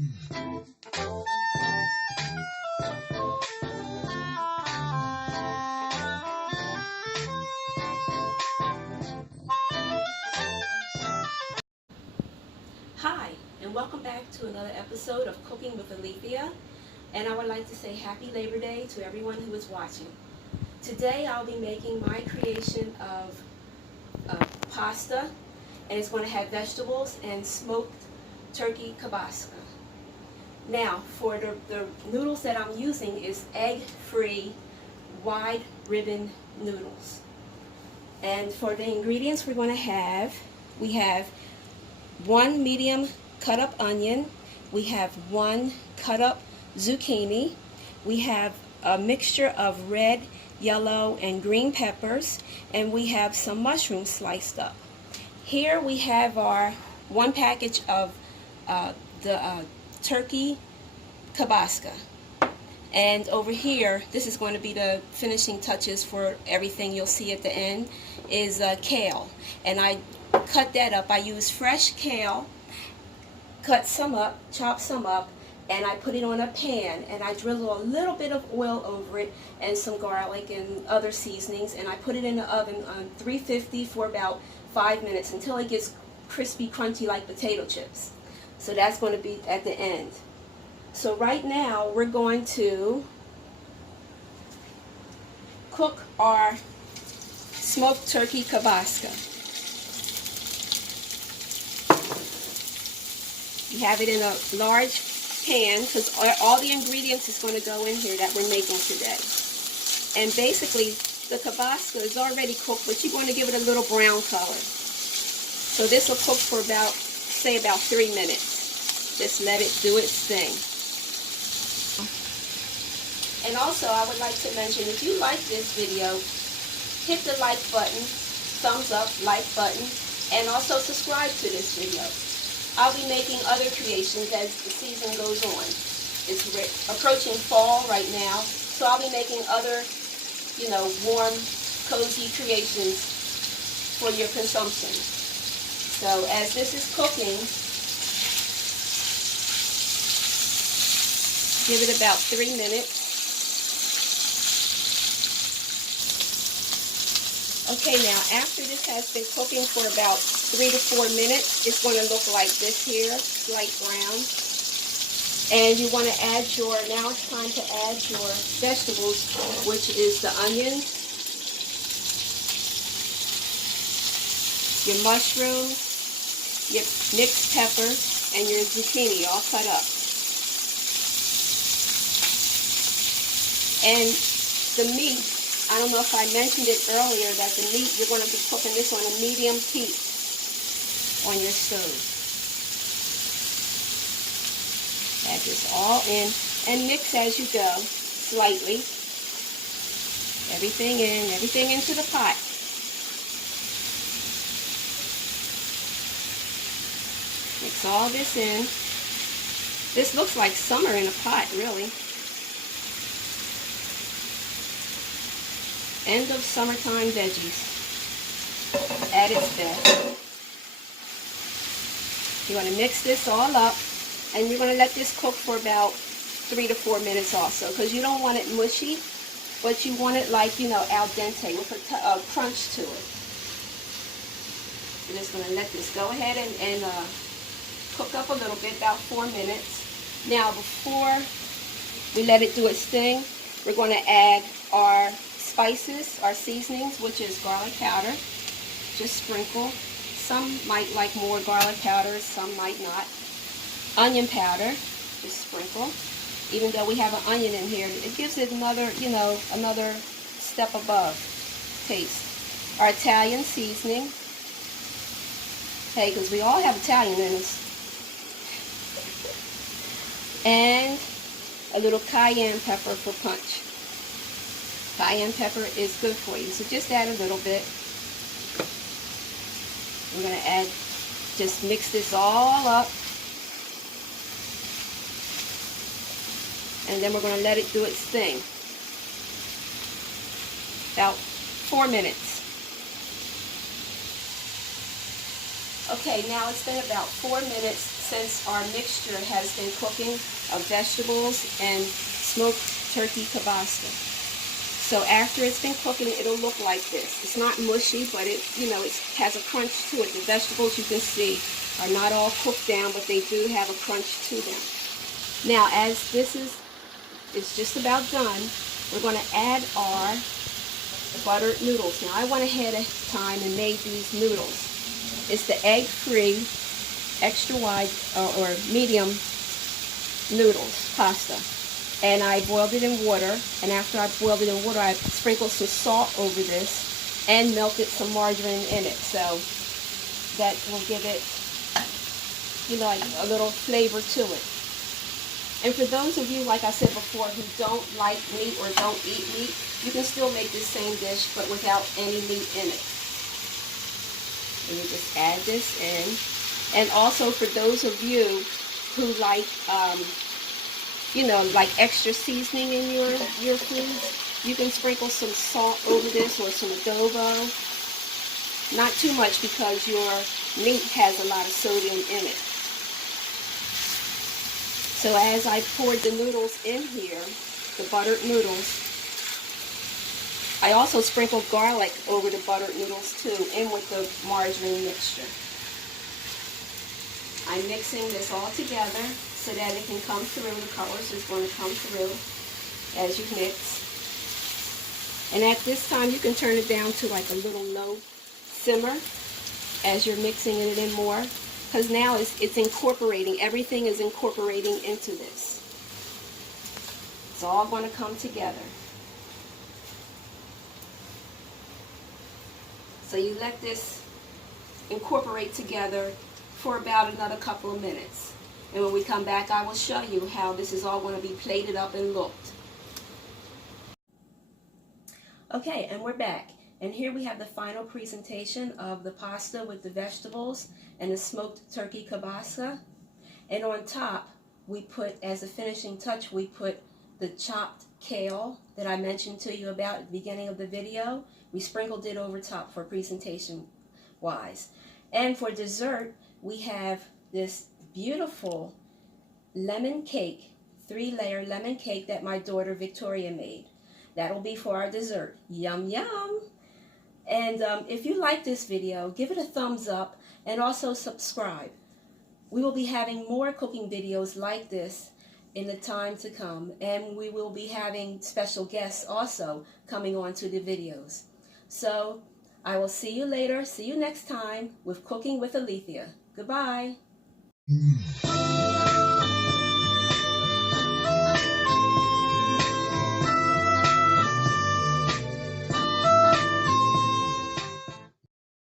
Hi, and welcome back to another episode of Cooking with Alethea, and I would like to say Happy Labor Day to everyone who is watching. Today I'll be making my creation of pasta, and it's going to have vegetables and smoked turkey kibasca. Now, for the noodles that I'm using is egg-free wide ribbon noodles. And for the ingredients we have 1 medium cut up onion, we have 1 cut up zucchini, we have a mixture of red, yellow, and green peppers, and we have some mushrooms sliced up. Here we have our 1 package of the turkey kibasca. And over here, this is going to be the finishing touches for everything you'll see at the end, is kale. And I cut that up. I use fresh kale, cut some up, chop some up, and I put it on a pan, and I drizzle a little bit of oil over it and some garlic and other seasonings, and I put it in the oven on 350 for about 5 minutes until it gets crispy, crunchy like potato chips. So that's going to be at the end. So right now we're going to cook our smoked turkey kibasca. You have it in a large pan because all the ingredients is going to go in here that we're making today. And basically the kibasca is already cooked, but you're going to give it a little brown color. So this will cook for about 3 minutes. Just let it do its thing. And also, I would like to mention, if you like this video, hit the like button, thumbs up, like button, and also subscribe to this video. I'll be making other creations as the season goes on. It's approaching fall right now, so I'll be making other, warm, cozy creations for your consumption. So as this is cooking, give it about 3 minutes. Okay, now after this has been cooking for about 3 to 4 minutes, it's going to look like this here, light brown. And you want to add now it's time to add your vegetables, which is the onion, your mushroom, your mixed pepper, and your zucchini all cut up. And the meat, I don't know if I mentioned it earlier, that the meat, you're going to be cooking this on a medium heat on your stove. Add this all in and mix as you go, slightly. Everything into the pot. Mix all this in. This looks like summer in a pot, really. End of summertime veggies at its best. You're going to mix this all up, and you're going to let this cook for about 3 to 4 minutes also, because you don't want it mushy, but you want it like, al dente with a crunch to it. You're just going to let this go ahead and cook up a little bit, about 4 minutes. Now, before we let it do its thing, we're going to add our spices, our seasonings, which is garlic powder. Just sprinkle. Some might like more garlic powder, some might not. Onion powder, just sprinkle. Even though we have an onion in here, it gives it another, another step above taste. Our Italian seasoning. Hey, because we all have Italian in us. And a little cayenne pepper for punch. Cayenne pepper is good for you, so just add a little bit. We're going to just mix this all up. And then we're going to let it do its thing. About 4 minutes. Okay, now it's been about 4 minutes since our mixture has been cooking of vegetables and smoked turkey kielbasa. So after it's been cooking, it'll look like this. It's not mushy, but it has a crunch to it. The vegetables, you can see, are not all cooked down, but they do have a crunch to them. Now, as this is just about done, we're going to add our buttered noodles. Now, I went ahead of time and made these noodles. It's the egg-free, extra wide or medium noodles, pasta. And I boiled it in water, and after I boiled it in water, I sprinkled some salt over this and melted some margarine in it. So that will give it, a little flavor to it. And for those of you, like I said before, who don't like meat or don't eat meat, you can still make this same dish, but without any meat in it. And you just add this in. And also for those of you who like, like extra seasoning in your foods, you can sprinkle some salt over this or some adobo. Not too much because your meat has a lot of sodium in it. So as I poured the noodles in here, the buttered noodles, I also sprinkled garlic over the buttered noodles too, in with the margarine mixture. I'm mixing this all together so that it can come through. The colors is going to come through as you mix. And at this time, you can turn it down to like a little low simmer as you're mixing it in more, because now it's incorporating. Everything is incorporating into this. It's all going to come together. So you let this incorporate together for about another couple of minutes. And when we come back, I will show you how this is all going to be plated up and looked. Okay, and we're back. And here we have the final presentation of the pasta with the vegetables and the smoked turkey kielbasa. And on top, we put, as a finishing touch, we put the chopped kale that I mentioned to you about at the beginning of the video. We sprinkled it over top for presentation-wise. And for dessert, we have this beautiful lemon cake, 3-layer lemon cake that my daughter Victoria made. That'll be for our dessert. Yum, yum. And if you like this video, give it a thumbs up and also subscribe. We will be having more cooking videos like this in the time to come, and we will be having special guests also coming on to the videos. So I will see you later. See you next time with Cooking with Alethea. Goodbye.